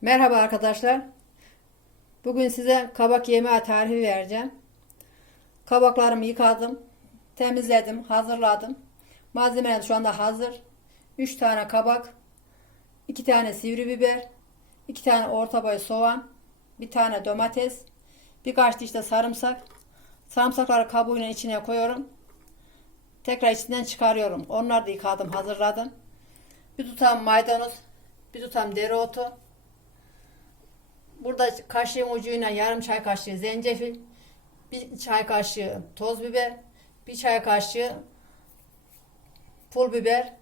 Merhaba arkadaşlar. Bugün size kabak yemeği tarifi vereceğim. Kabaklarımı yıkadım, temizledim, hazırladım. Malzemeler şu anda hazır. 3 tane kabak, 2 tane sivri biber, 2 tane orta boy soğan, 1 tane domates, birkaç diş de sarımsak. Sarımsakları kabuğuyla içine koyuyorum. Tekrar içinden çıkarıyorum. Onları da yıkadım, hazırladım. Bir tutam maydanoz, bir tutam dereotu, Burada kaşığın ucuyla yarım çay kaşığı zencefil, bir çay kaşığı toz biber, bir çay kaşığı pul biber,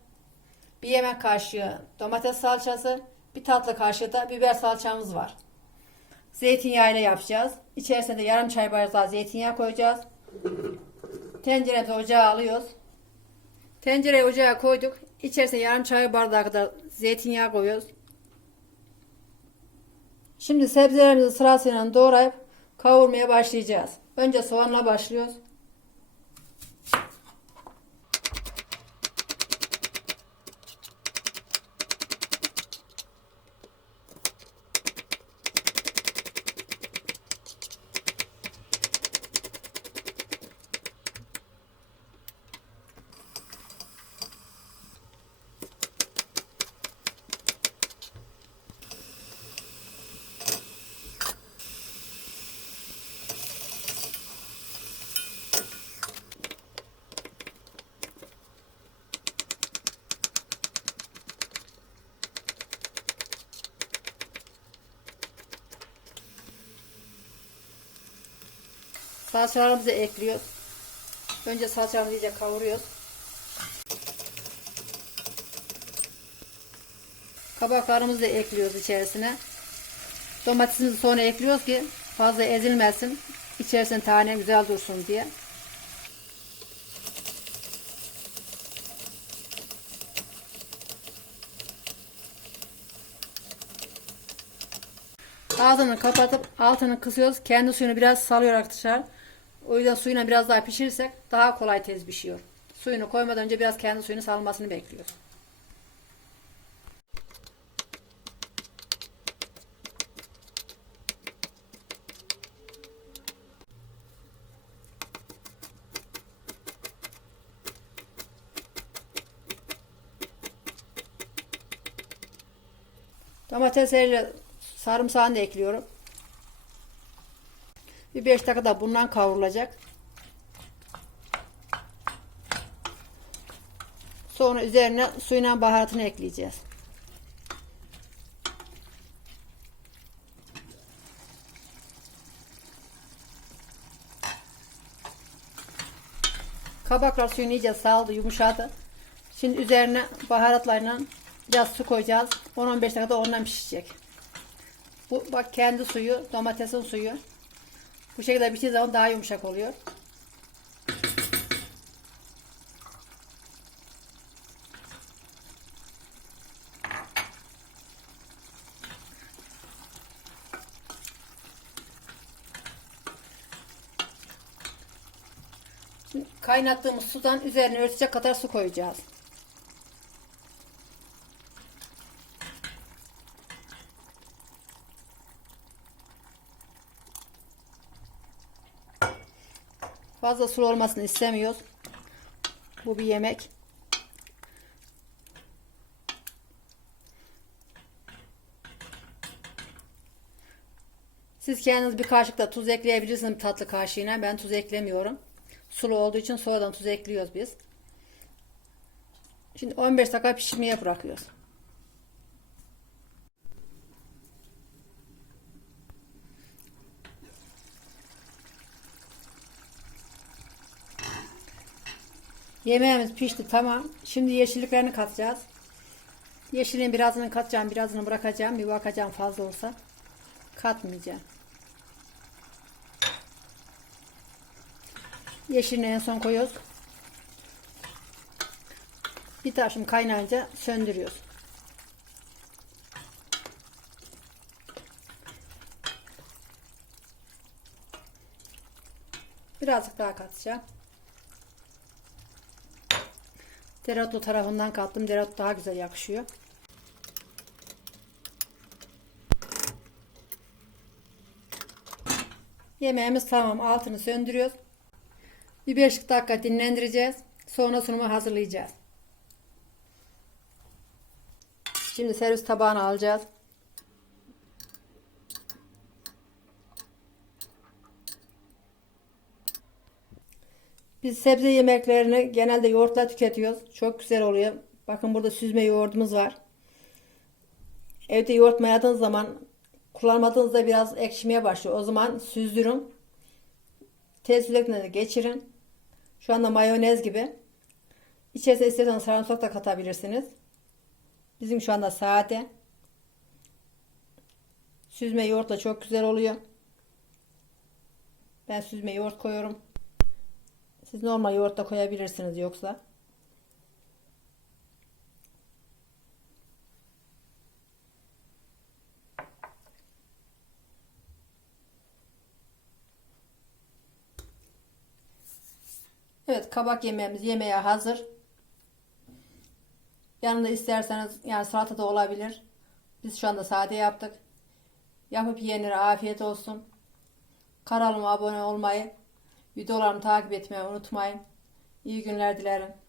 bir yemek kaşığı domates salçası, bir tatlı kaşığı da biber salçamız var. Zeytinyağı ile yapacağız. İçerisine de yarım çay bardağı zeytinyağı koyacağız. Tenceremizi ocağa alıyoruz. Tencereyi ocağa koyduk. İçerisine yarım çay bardağı kadar zeytinyağı koyuyoruz. Şimdi sebzelerimizi sırasıyla doğrayıp kavurmaya başlayacağız. Önce soğanla başlıyoruz. Salçalarımızı ekliyoruz. Önce salçamızı iyice kavuruyoruz. Kabaklarımızı da ekliyoruz içerisine. Domatesimizi sonra ekliyoruz ki fazla ezilmesin. İçerisine tane güzel dursun diye. Ağzını kapatıp altını kısıyoruz. Kendi suyunu biraz salıyor arkadaşlar. O yüzden suyuna biraz daha pişirirsek daha kolay tez pişiyor. Suyunu koymadan önce biraz kendi suyunu salmasını bekliyoruz. Domatesleri sarımsağını da ekliyorum. Bir 5 dakika da bundan kavrulacak. Sonra üzerine suyuna baharatını ekleyeceğiz. Kabaklar suyunu iyice saldı, yumuşadı. Şimdi üzerine baharatlarla biraz su koyacağız. 10-15 dakikada ondan pişecek. Bu bak kendi suyu, domatesin suyu. Bu şekilde piştiği zaman daha yumuşak oluyor. Kaynattığımız sudan üzerine örtecek kadar su koyacağız. Fazla sulu olmasını istemiyoruz. Bu bir yemek. Siz kendiniz bir kaşık da tuz ekleyebilirsiniz tatlı kaşığına. Ben tuz eklemiyorum. Sulu olduğu için sonradan tuz ekliyoruz biz. Şimdi 15 dakika pişirmeye bırakıyoruz. Yemeğimiz pişti tamam. Şimdi yeşilliklerini katacağız. Yeşilin birazını katacağım, birazını bırakacağım. Bir bakacağım fazla olsa. Katmayacağım. Yeşilini en son koyuyoruz. Bir taşım kaynayınca söndürüyoruz. Birazcık daha katacağım. Dereotlu tarafından kattım. Dereot daha güzel yakışıyor. Yemeğimiz tamam. Altını söndürüyoruz. Bir 5 dakika dinlendireceğiz. Sonra sunumu hazırlayacağız. Şimdi servis tabağına alacağız. Biz sebze yemeklerini genelde yoğurtla tüketiyoruz. Çok güzel oluyor. Bakın burada süzme yoğurdumuz var. Evde yoğurt mayadığınız zaman kullanmadığınızda biraz ekşimeye başlıyor. O zaman süzdürün. Tez de geçirin. Şu anda mayonez gibi. İçerisine isterseniz sarımsak da katabilirsiniz. Bizim şu anda sade. Süzme yoğurtla çok güzel oluyor. Ben süzme yoğurt koyuyorum. Siz normal yoğurt da koyabilirsiniz yoksa. Evet kabak yemeğimiz yemeğe hazır. Yanında isterseniz yani salata da olabilir. Biz şu anda sade yaptık. Yapıp yiyenlere afiyet olsun. Kanalıma abone olmayı, videolarımı takip etmeyi unutmayın. İyi günler dilerim.